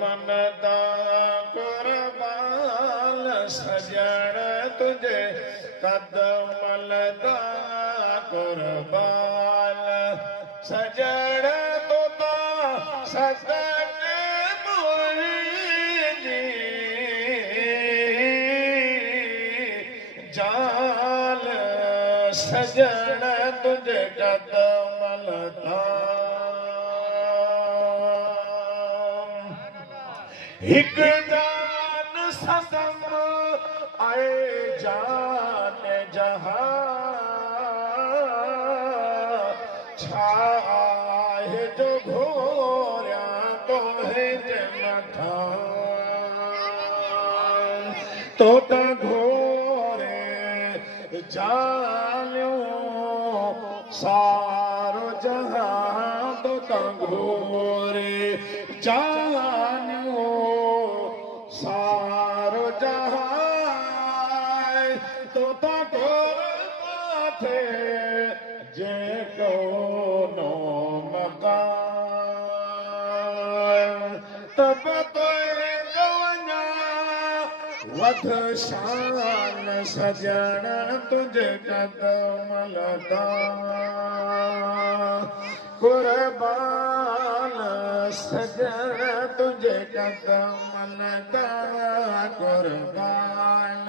मनदा कुर्बान सजण तुझे कदमलदा कुर्बान सजण तुता सजण मुझी जान सजण तुझे कदमलदा एक जान सदम आए जान जहां छाए जो घोरिया तो है मथा तो घोरे जालियो सारो जहां तो घोरे जालियो सारो जहां तो घोर माथे जे को नो मकान तब तो गवना वध शान सजण तुझे कदमलदा कुर्बान सजण तुझे कदमलदा कुर्बान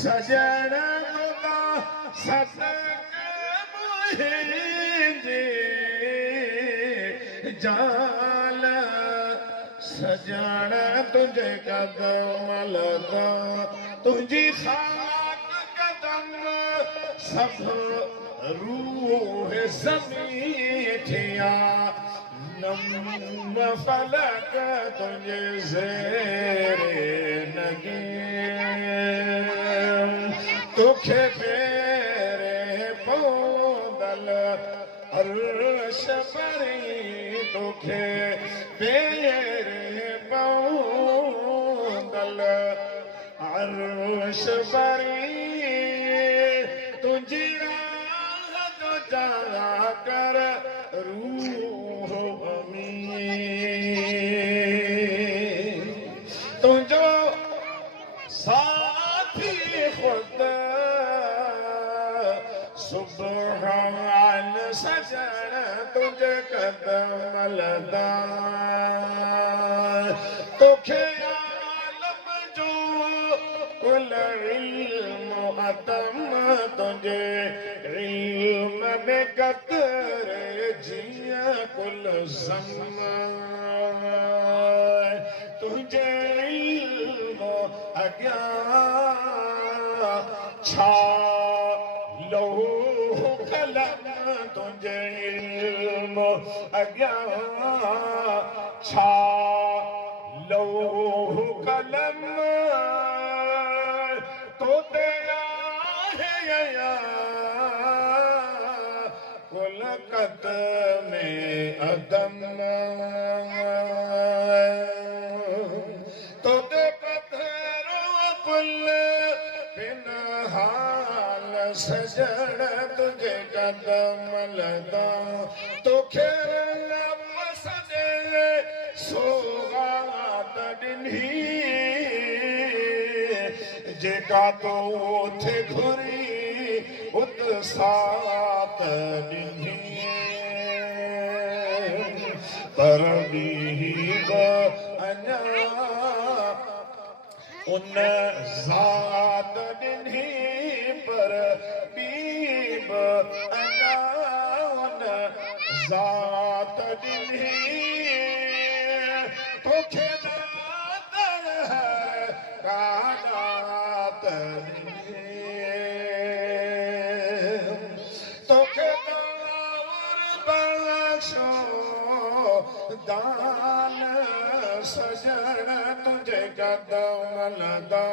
सजण तुझा सजण मुझी जाल सजण तुझे कदमलदा तुझी खाक कदम सब रूह ज़मीं थिया नम फलक तुझे ज़ेरे नगी तुखे पेरे पौदल अर्श परी तुखे पेरे पौदल अर्श परी तुझी राह तो जा कर रूह अमीन तुझो साथी खुद सुबहान सजण तुझे कदमलदा तुखे आलम जो कुल इल्म अदम तुझे इल्म में कतरे जिया कुल ज़मान तुझे इल्म अग्या छा लोह कलम तुझे इल्म अग्या छा लोह कलम तो तेरा है या कुलकत में अदम तो ते पत्थरों कुल बिन हाल सजण तुझे कदमलदा तो खेर सजे सोगात ॾिनी जेका तो थे घुरी उत सात ॾिनी पर बीब अञा उन ज़ात ॾिनी पर बीब अञा उन ज़ात ॾिनी तोखे नादर है कानात तोखे बख्शो दान सजण तुझे कदमलदा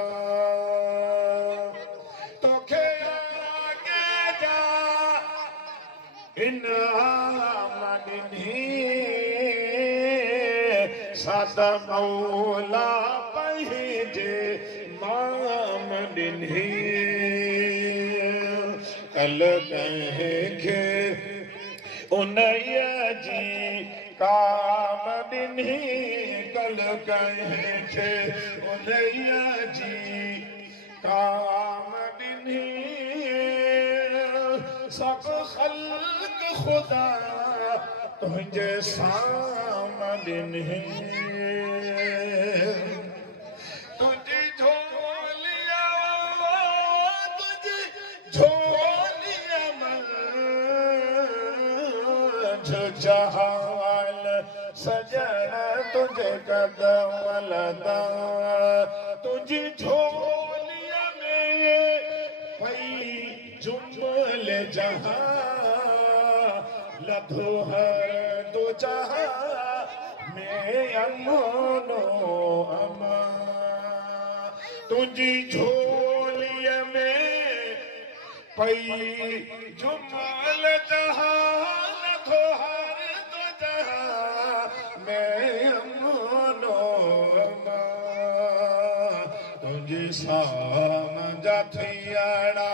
तोखे आगे जा इनाम ॾिनी सद मौला पंहिंजे माम ॾिनी कल कंहिंखे उन्हीअ जी काम ॾिनी कल कंहिंखे उन्हईअ जी काम ॾिनी सभु ख़ल्क़ ख़ुदा तुंहिंजे साम ॾिनी तुंहिंजी झोलिया तुंहिंजी झोलिया जहाल सजण तुंहिंजे कदम लदा तुंहिंजी झोलिया में पई जुमल जहां लधो हर दो जहां में अमनो अमा तुंहिंजी झोलिया में पई जुमल जहां लधो हर दो जहां में अमनो अमा तुंहिंजी साम जा थियणा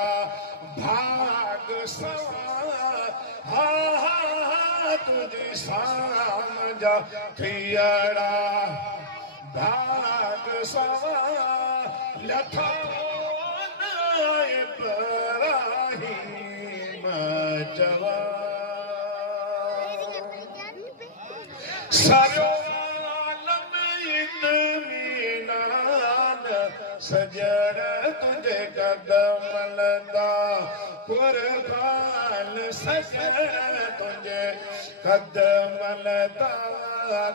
भाग सवार हा हा तुंहिंजी साम जा थियणा भाग सवार लथा इब्राहिम जवान सारो आलम इत्मीनान सजण तुंहिंजे कदम लदा कुर्बान सजण तुंहिंजे कदम लदा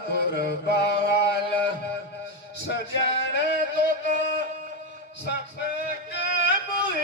कुर्बान सजण तो सफ़